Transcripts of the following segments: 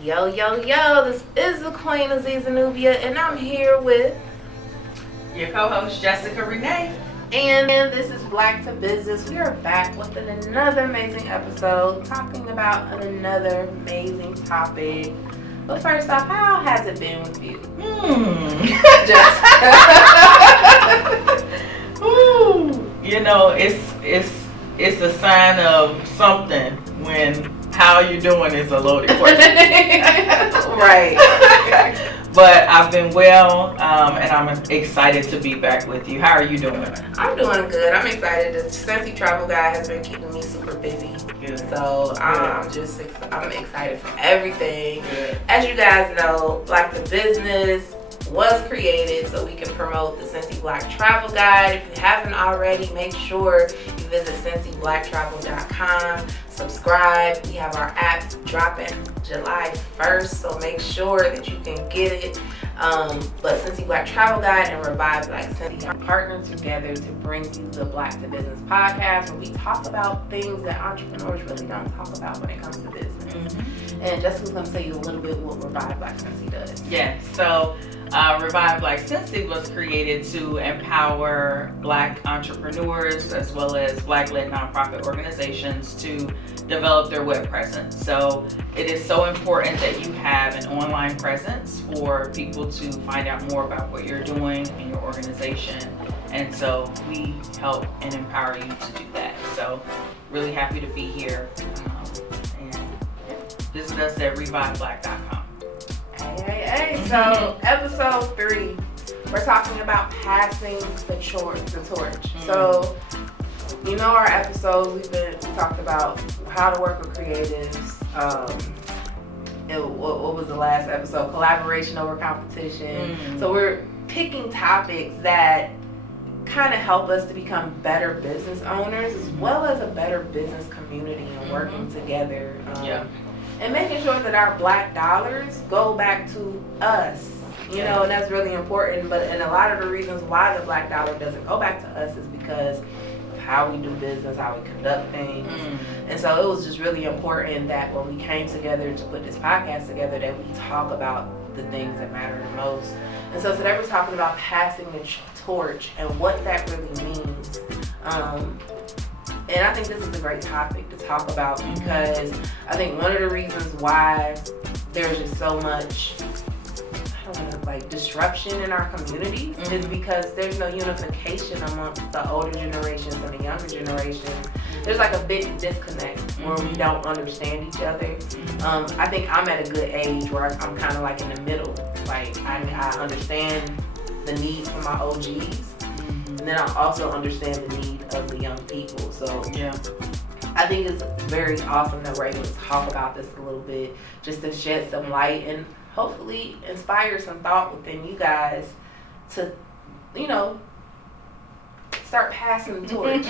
Yo, yo, yo, this is the Queen Aziza Nubia, and I'm here with your co-host, Jessica Renee. And this is Black to Business. We are back with another amazing episode, talking about another amazing topic. But first off, how has it been with you? You know, it's a sign of something when how you doing is a loaded question. Right. But I've been well, and I'm excited to be back with you. How are you doing? I'm doing good. I'm excited. The Scentsy Travel Guide has been keeping me super busy. Good. So I'm excited for everything. Good. As you guys know, Black to Business was created so we can promote the Scentsy Black Travel Guide. If you haven't already, make sure you visit ScentsyBlackTravel.com. Subscribe. We have our app dropping July 1st, so make sure that you can get it. But Scentsy Black Travel Guide and Revive Black Scentsy are partnered together to bring you the Black to Business podcast, where we talk about things that entrepreneurs really don't talk about when it comes to business. Mm-hmm. And Jessica's going to tell you a little bit what Revive Black Scentsy does. Yes, so Revive Black Scentsy was created to empower Black entrepreneurs as well as Black-led nonprofit organizations to develop their web presence. So it is so important that you have an online presence for people to find out more about what you're doing in your organization. And so we help and empower you to do that. So really happy to be here. And visit us at reviveblack.com. Hey. So episode 3, we're talking about passing the torch. Mm-hmm. So, you know, our episodes, we talked about how to work with creatives. What was the last episode? Collaboration over competition. Mm-hmm. So we're picking topics that kind of help us to become better business owners, as well as a better business community and working together. And making sure that our Black dollars go back to us. You know, and that's really important. And a lot of the reasons why the Black dollar doesn't go back to us is because of how we do business, how we conduct things. And so it was just really important that when we came together to put this podcast together, that we talk about the things that matter the most. And so today we're talking about passing the torch and what that really means. And I think this is a great topic to talk about because I think one of the reasons why there's just so much, disruption in our community is because there's no unification amongst the older generations and the younger generation. There's like a big disconnect where we don't understand each other. I think I'm at a good age where I'm kind of like in the middle. Like I understand the need for my OGs. And then I also understand the need of the young people. So I think it's very awesome that we're able to talk about this a little bit, just to shed some light and hopefully inspire some thought within you guys to, start passing the torch.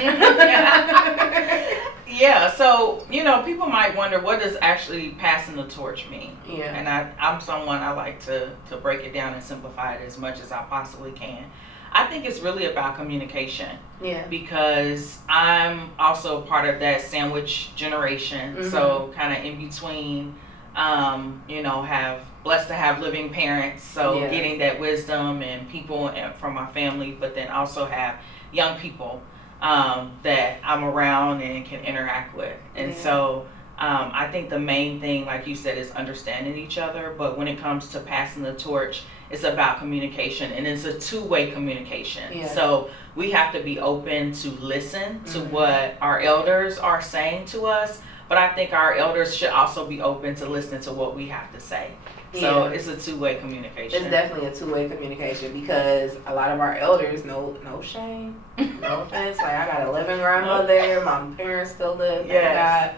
So, people might wonder, what does actually passing the torch mean? Yeah. And I'm someone, I like to break it down and simplify it as much as I possibly can. I think it's really about communication. Yeah. Because I'm also part of that sandwich generation. So kind of in between, have blessed to have living parents. So getting that wisdom and people from my family, but then also have young people that I'm around and can interact with. And so I think the main thing, like you said, is understanding each other. But when it comes to passing the torch, it's about communication, and it's a two-way communication. Yeah. So we have to be open to listen to what our elders are saying to us, but I think our elders should also be open to listen to what we have to say. So it's a two-way communication. It's definitely a two-way communication because a lot of our elders, no shame, no offense. Like I got a living grandmother, my parents still live, thank God.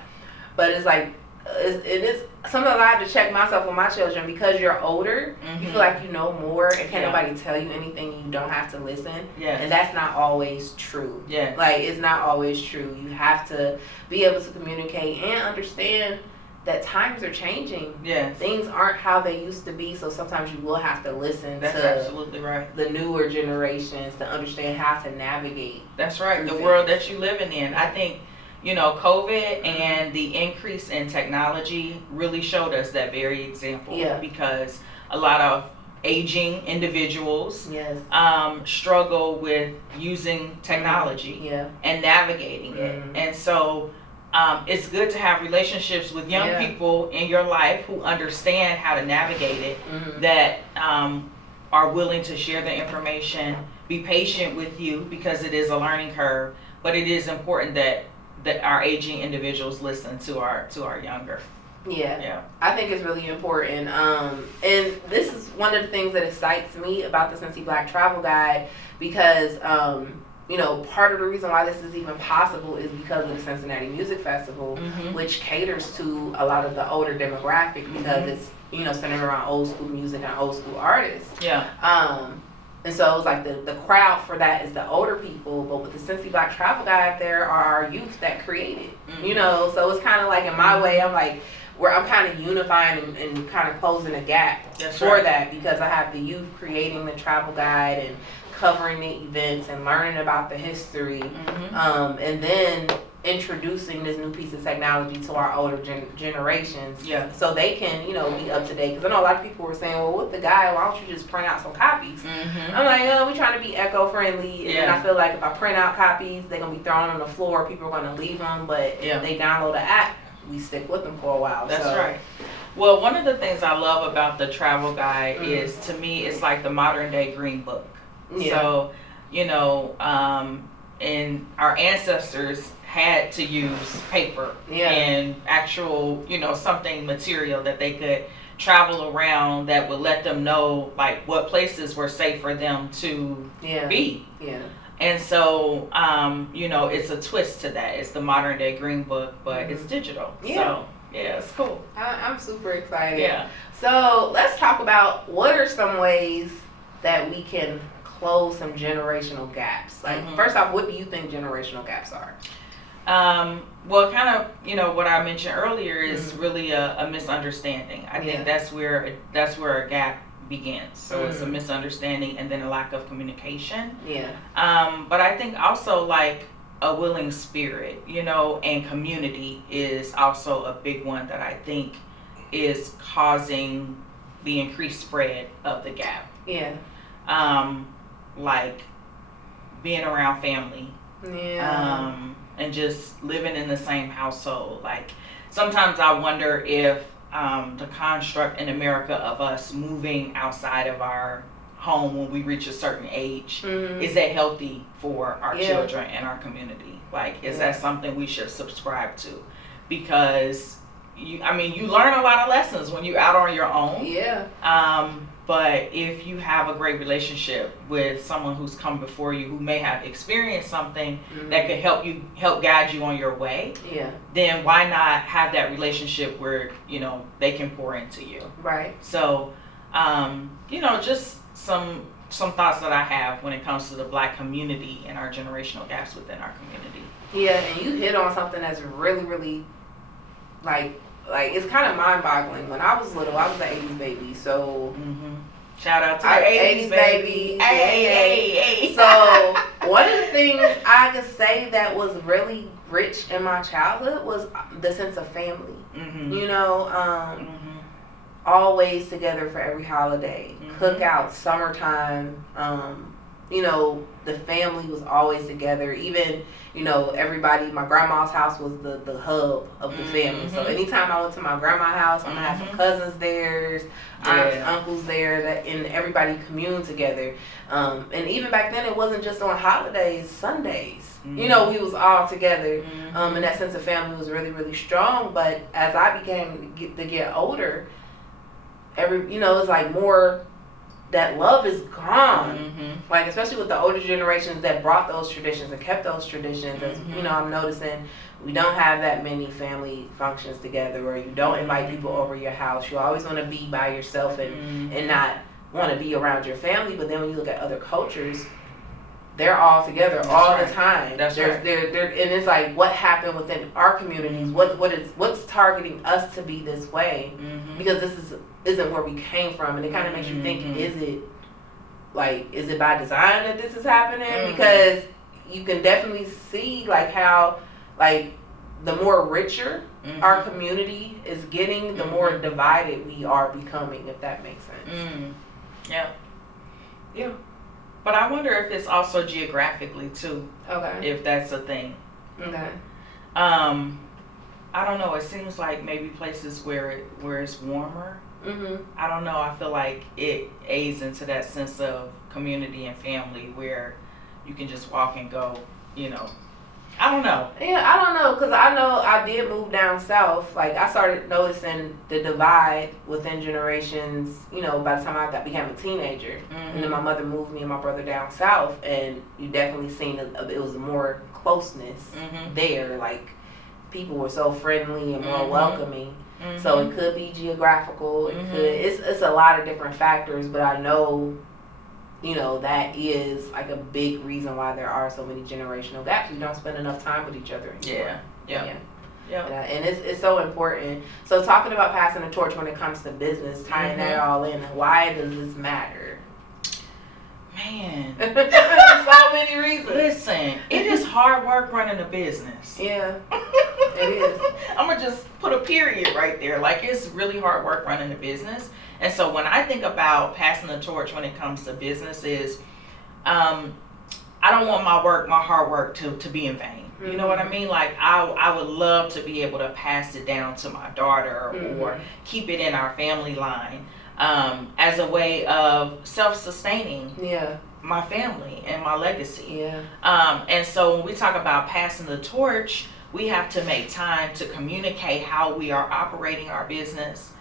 But it's like, it is something I have to check myself with my children because you're older. You feel like you know more and can't nobody tell you anything. You don't have to listen. And that's not always true. Like it's not always true. You have to be able to communicate and understand that times are changing. Things aren't how they used to be, so sometimes you will have to listen That's to absolutely right. the newer generations to understand how to navigate. That's right. The world that you're living in. I think COVID and the increase in technology really showed us that very example. Because a lot of aging individuals struggle with using technology and navigating it. And so it's good to have relationships with young people in your life who understand how to navigate it, that are willing to share the information, be patient with you because it is a learning curve, but it is important that our aging individuals listen to our younger. I think it's really important. And this is one of the things that excites me about the Cincy Black Travel Guide, because part of the reason why this is even possible is because of the Cincinnati Music Festival, which caters to a lot of the older demographic, because it's centered around old school music and old school artists. And so it's like the crowd for that is the older people, but with the Cincy Black Travel Guide, there are our youth that create it. So it's kind of like, in my way, I'm like, where I'm kind of unifying and kind of closing a gap that, because I have the youth creating the travel guide and covering the events and learning about the history, and then introducing this new piece of technology to our older generations, so they can be up to date. Because I know a lot of people were saying, well, with the guide, why don't you just print out some copies? I'm like, we're trying to be eco-friendly, and I feel like if I print out copies, they're gonna be thrown on the floor, people are gonna leave them, but if they download the app, we stick with them for a while. That's right. Well, one of the things I love about the travel guide is, to me, it's like the modern day green book. So, and our ancestors had to use paper and actual, something material that they could travel around that would let them know like what places were safe for them to be. And so, it's a twist to that. It's the modern day green book, but it's digital. So, it's cool. I'm super excited. So let's talk about what are some ways that we can close some generational gaps. Like, first off, what do you think generational gaps are? Well, kind of, what I mentioned earlier is really a misunderstanding. I think that's where a gap begins. So it's a misunderstanding and then a lack of communication. But I think also like a willing spirit, and community is also a big one that I think is causing the increased spread of the gap. Like being around family. And just living in the same household. Like, sometimes I wonder if the construct in America of us moving outside of our home when we reach a certain age, is that healthy for our children and our community? Like, is that something we should subscribe to? Because you learn a lot of lessons when you're out on your own. But if you have a great relationship with someone who's come before you, who may have experienced something that could help guide you on your way, then why not have that relationship where, they can pour into you. Right. So, just some thoughts that I have when it comes to the Black community and our generational gaps within our community. And you hit on something that's really, really, like it's kind of mind-boggling. When I was little, I was an 80s baby, so shout out to the 80s baby. Hey. So one of the things I could say that was really rich in my childhood was the sense of family. Always together for every holiday, cookouts, summertime. The family was always together. Even, everybody, my grandma's house was the hub of the family. So anytime I went to my grandma's house, I'm going to have some cousins there, aunts, uncles there, and everybody communed together. And even back then, it wasn't just on holidays, Sundays. We was all together. And that sense of family was really, really strong. But as I began to get older, it's like more... that love is gone. Like, especially with the older generations that brought those traditions and kept those traditions. As I'm noticing we don't have that many family functions together, or you don't invite people over your house. You always want to be by yourself and not want to be around your family. But then when you look at other cultures, they're all together all the time. They're and it's like, what happened within our communities? What's targeting us to be this way? Because this isn't where we came from, and it kind of makes you think: is it by design that this is happening? Because you can definitely see like how like the more richer our community is getting, the more divided we are becoming, if that makes sense. Yeah. But I wonder if it's also geographically too. Okay. If that's a thing. Okay. I don't know. It seems like maybe places where it's warmer. I don't know. I feel like it aids into that sense of community and family where you can just walk and go. I don't know. Yeah, I don't know, because I know I did move down south. Like, I started noticing the divide within generations, by the time I became a teenager. And then my mother moved me and my brother down south, and you definitely seen it was more closeness there. Like, people were so friendly and more welcoming. So it could be geographical. It's a lot of different factors, but I know that is like a big reason why there are so many generational gaps. We don't spend enough time with each other anymore. Yeah. And it's so important. So talking about passing the torch when it comes to business, tying that all in, why does this matter? Man. So many reasons. Listen, it is hard work running a business. Yeah, it is. I'm going to just put a period right there. Like, it's really hard work running a business. And so when I think about passing the torch when it comes to businesses, I don't want my hard work to be in vain. You know what I mean? Like, I would love to be able to pass it down to my daughter or keep it in our family line as a way of self-sustaining my family and my legacy. And so when we talk about passing the torch, we have to make time to communicate how we are operating our business.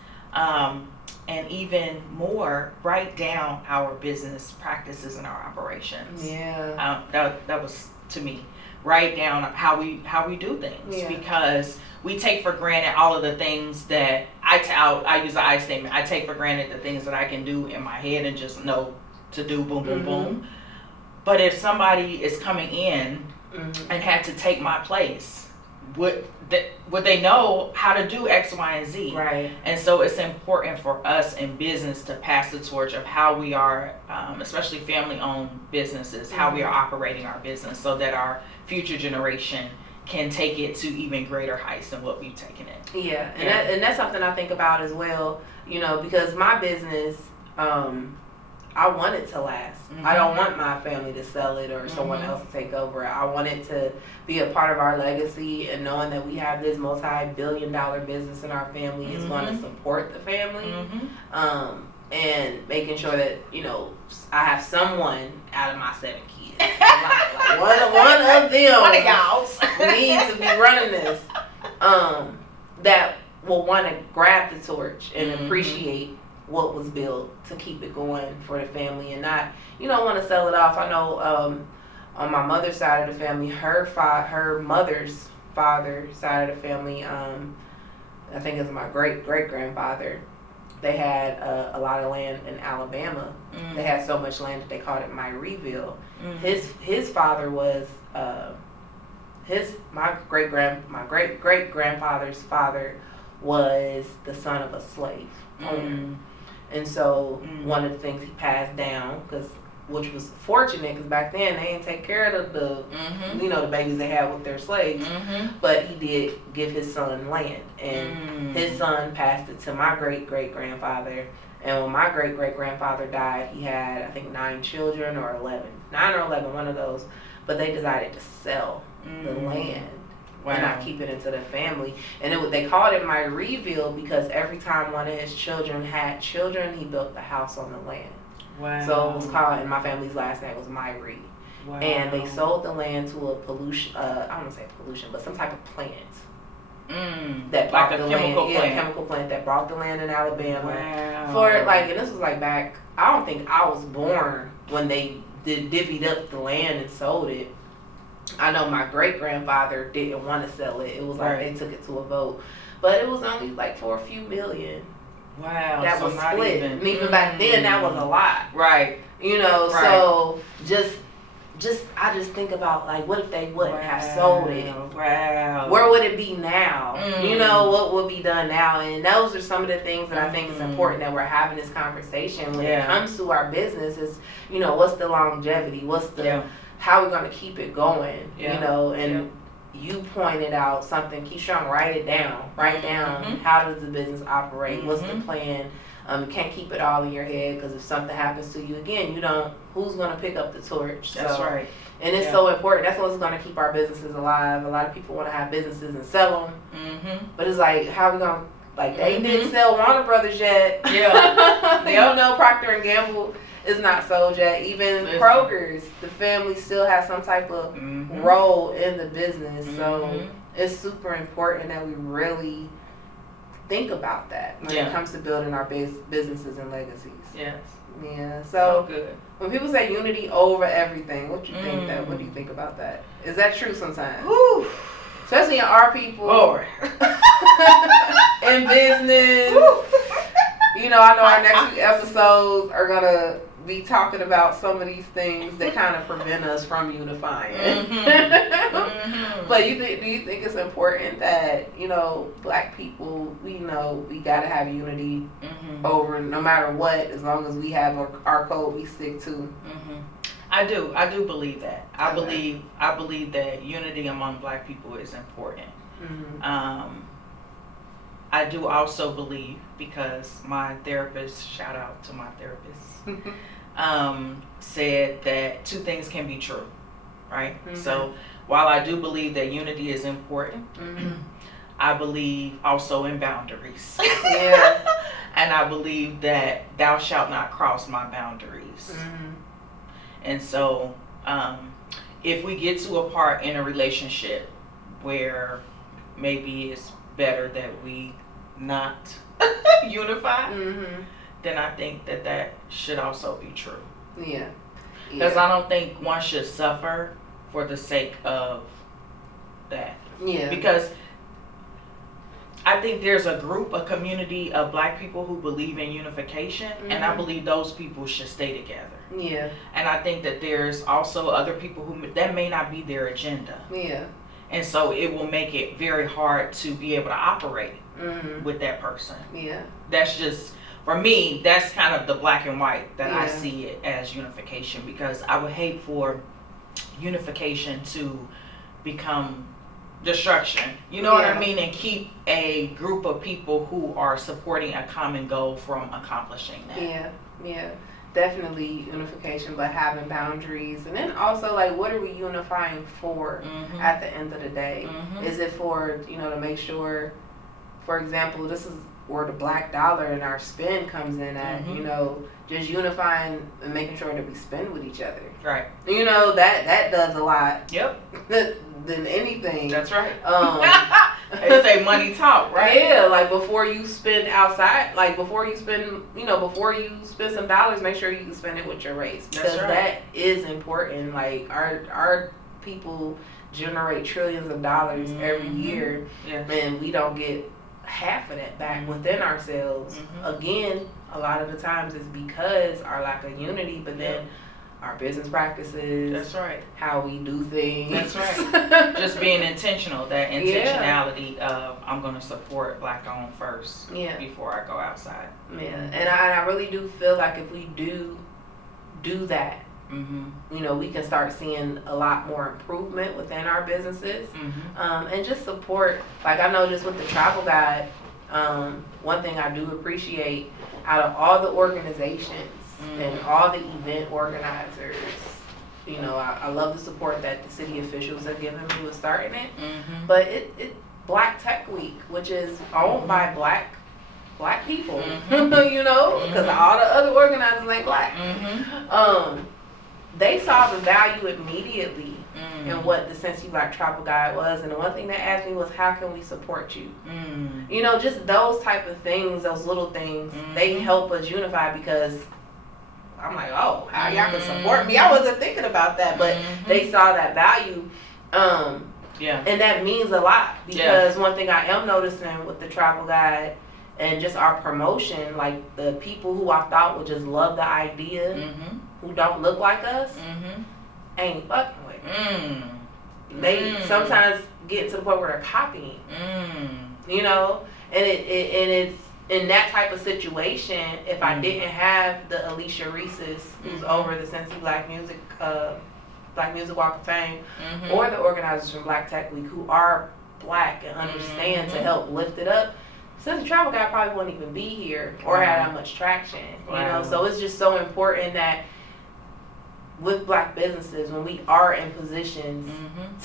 And even more, write down our business practices and our operations. That was, to me, write down how we do things, because we take for granted all of the things that I use the I statement. I take for granted the things that I can do in my head and just know to do, boom, boom, boom. But if somebody is coming in and had to take my place, would they know how to do X, Y, and Z? Right. And so it's important for us in business to pass the torch of how we are, especially family-owned businesses, how we are operating our business, so that our future generation can take it to even greater heights than what we've taken it. Yeah, and that's something I think about as well. Because my business, I want it to last. I don't want my family to sell it or someone else to take over it. I want it to be a part of our legacy, and knowing that we have this multi-billion-dollar business in our family is going to support the family. And making sure that, I have someone out of my 7 kids. Like one of them one of y'all needs to be running this. That will want to grab the torch and appreciate what was built to keep it going for the family, and not want to sell it off. I know on my mother's side of the family, her mother's father side of the family, I think it's my great grandfather, they had a lot of land in Alabama. They had so much land that they called it Myrieville. His father was my great grandfather's father was the son of a slave owner. And so one of the things he passed down, which was fortunate, because back then they didn't take care of the the babies they had with their slaves, but he did give his son land, and his son passed it to my great grandfather. And when my great grandfather died, he had, I think, 9 children or 11, one of those. But they decided to sell the land. And not keep it into the family. And they called it Myrieville because every time one of his children had children, he built the house on the land. Wow. So it was called, and my family's last name was Myrie. Wow. And they sold the land to a pollution, I don't want to say pollution, but some type of plant. That bought the land. Yeah, a chemical plant that brought the land in Alabama. Wow. For and this was back, I don't think I was born when they divvied up the land and sold it. I know my great grandfather didn't want to sell it. It was they took it to a vote, but it was only for a few million. Wow, that was split. Even back then, that was a lot. Right. So I just think about what if they wouldn't have sold it? Wow. Where would it be now? What would be done now? And those are some of the things that I think is important that we're having this conversation when it comes to our business. Is what's the longevity? What's the how we're going to keep it going, and you pointed out something. Keyshawn, write it down. Write down how does the business operate? What's the plan? You can't keep it all in your head because if something happens to you again, you don't. Who's going to pick up the torch? That's right. And it's so important. That's what's going to keep our businesses alive. A lot of people want to have businesses and sell them, but it's like, how are we going to? Like they didn't sell Warner Brothers yet. Yeah. You know, Procter and Gamble is not sold yet. Even Kroger's, the family still has some type of role in the business. So it's super important that we really think about that when it comes to building our businesses and legacies. Yes. Yeah. So good. When people say unity over everything, what do you think that? What do you think about that? Is that true sometimes? Woo. Especially in our people. Lord. In business. You know, I know our next few episodes are going to be talking about some of these things that kind of prevent us from unifying. But do you think it's important that, you know, Black people, we know we got to have unity over no matter what, as long as we have our code we stick to? I do believe that. I believe that unity among Black people is important. I do also believe, because my therapist, shout out to my therapist, said that two things can be true, right? So while I do believe that unity is important, I believe also in boundaries. Yeah. And I believe that thou shalt not cross my boundaries. And so if we get to a part in a relationship where maybe it's better that we not unify, then I think that should also be true. Yeah. Because I don't think one should suffer for the sake of that. Yeah. Because I think there's a community of Black people who believe in unification, and I believe those people should stay together. Yeah. And I think that there's also other people that may not be their agenda. Yeah. And so it will make it very hard to be able to operate with that person. Yeah. That's just, for me, that's kind of the black and white that I see it as unification, because I would hate for unification to become destruction. You know what I mean? And keep a group of people who are supporting a common goal from accomplishing that. Yeah. Yeah. Definitely unification, but having boundaries. And then also, like, what are we unifying for at the end of the day? Is it for, you know, to make sure, for example, this is where the Black dollar and our spend comes in at, you know, just unifying and making sure that we spend with each other. Right. You know, that does a lot. Yep. Than anything. That's right. They say money talk, right? Yeah, like before you spend outside, like before you spend, you know, before you spend some dollars, make sure you can spend it with your race. Because that is important. Like our people generate trillions of dollars every year, and we don't get half of that back within ourselves. Again, a lot of the times it's because our lack of unity, but then our business practices. That's right. How we do things. That's right. Just being intentional. That intentionality of I'm going to support Black owned first. Before I go outside. Yeah, and I really do feel like if we do that, you know, we can start seeing a lot more improvement within our businesses, and just support. Like I know just with the travel guide, one thing I do appreciate out of all the organizations and all the event organizers, you know, I love the support that the city officials have given me with starting it. But it Black Tech Week, which is owned by black people, you know, because all the other organizers ain't Black. They saw the value immediately in what the Cincy Black Travel Guide was, and the one thing they asked me was, how can we support you? You know, just those type of things, those little things, they help us unify, because I'm like, oh, how y'all can support me? I wasn't thinking about that, but they saw that value. And that means a lot, because one thing I am noticing with the travel guide and just our promotion, like the people who I thought would just love the idea, who don't look like us, ain't fucking with. They sometimes get to the point where they're copying, you know, and it's in that type of situation. If I didn't have the Alicia Reeses, who's over the Cincy Black Music Black Music Walk of Fame, or the organizers from Black Tech Week who are Black and understand to help lift it up, Since the Travel Guy probably wouldn't even be here or have that much traction. You know, so it's just so important that with Black businesses, when we are in positions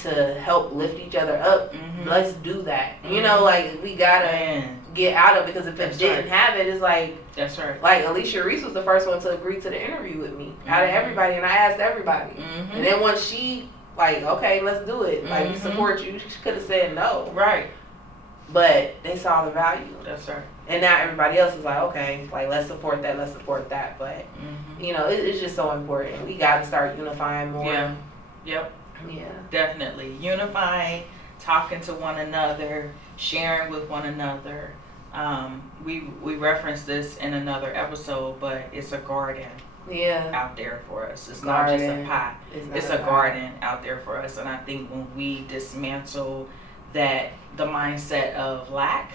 to help lift each other up, let's do that. You know, like we gotta get out of it, because if it didn't have it, it's like like Alicia Reese was the first one to agree to the interview with me out of everybody, and I asked everybody, and then once she like, okay, let's do it. Like we support you. She could have said no. Right. But they saw the value. That's right. And now everybody else is like, okay, like let's support that, let's support that. But you know, it's just so important. We got to start unifying more. Yeah. Yep. Yeah. Definitely unifying, talking to one another, sharing with one another. We referenced this in another episode, but it's a garden. Out there for us. It's not just a pot. It's a garden out there for us. And I think when we dismantle the mindset of lack,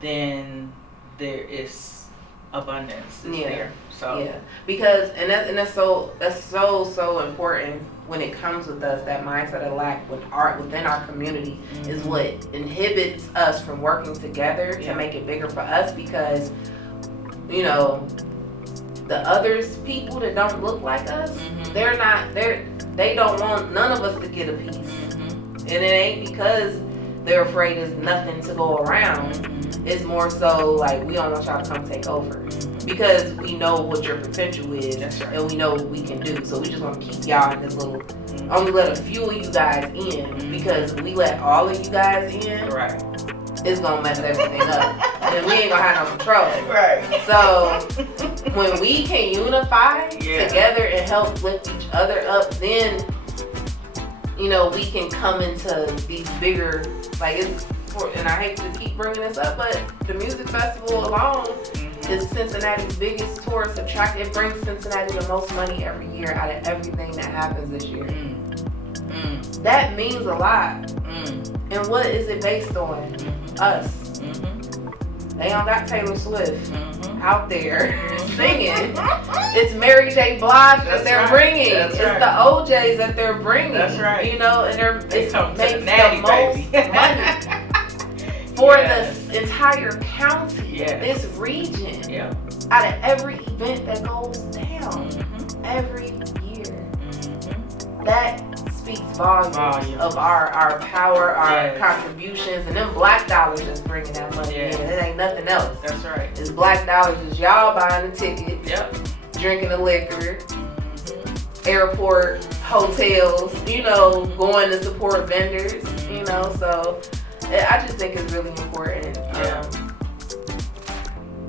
then there is abundance there. So because that's so important when it comes with us. That mindset of lack within our community is what inhibits us from working together to make it bigger for us, because you know, the others, people that don't look like us, they don't want none of us to get a piece. And it ain't because they're afraid there's nothing to go around. It's more so like, we don't want y'all to come take over, because we know what your potential is, and we know what we can do. So we just want to keep y'all in this little, only let a few of you guys in, because if we let all of you guys in, it's gonna mess everything up, and we ain't gonna have no control. So when we can unify together and help lift each other up, then you know we can come into these bigger, like and I hate to keep bringing this up, but the music festival alone is Cincinnati's biggest tourist attraction. It brings Cincinnati the most money every year out of everything that happens this year. That means a lot. And what is it based on? Us. They don't got Taylor Swift out there singing. It's Mary J. Blige that they're bringing. It's the OJs that they're bringing. You know, and it's makes the most money for the entire county, this region. Out of every event that goes down every year. That speaks volumes of our power, our contributions, and them Black dollars just bringing that money in. It ain't nothing else. That's right. It's Black dollars. It's y'all buying the tickets, drinking the liquor, airport, hotels, you know, going to support vendors, you know. So I just think it's really important.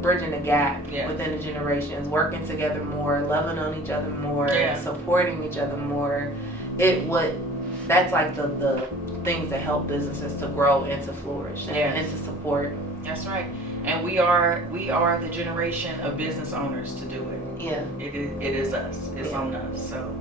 Bridging the gap within the generations, working together more, loving on each other more, supporting each other more. That's like the things that help businesses to grow and to flourish and to support. That's right. And we are the generation of business owners to do it. It is us. It's on us. So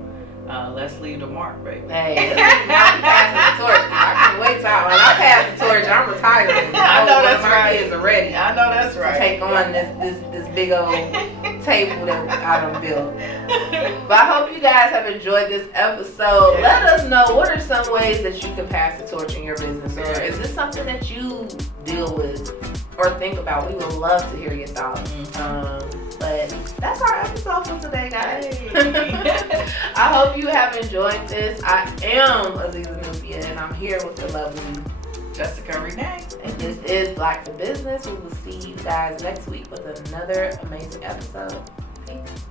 let's leave the mark, baby. Hey, I'm passing the torch. I can't wait till when I pass the torch, I'm retiring. I know that's right. My kids are ready. I know that's right. To take on this big old table that I done built. But I hope you guys have enjoyed this episode. Let us know, what are some ways that you can pass the torch in your business, or is this something that you deal with or think about? We would love to hear your thoughts. But that's our episode for today, guys. I hope you have enjoyed this. I am Aziza Nufia, and I'm here with the lovely Jessica Renee. And this is Black for Business. We will see you guys next week with another amazing episode. Peace.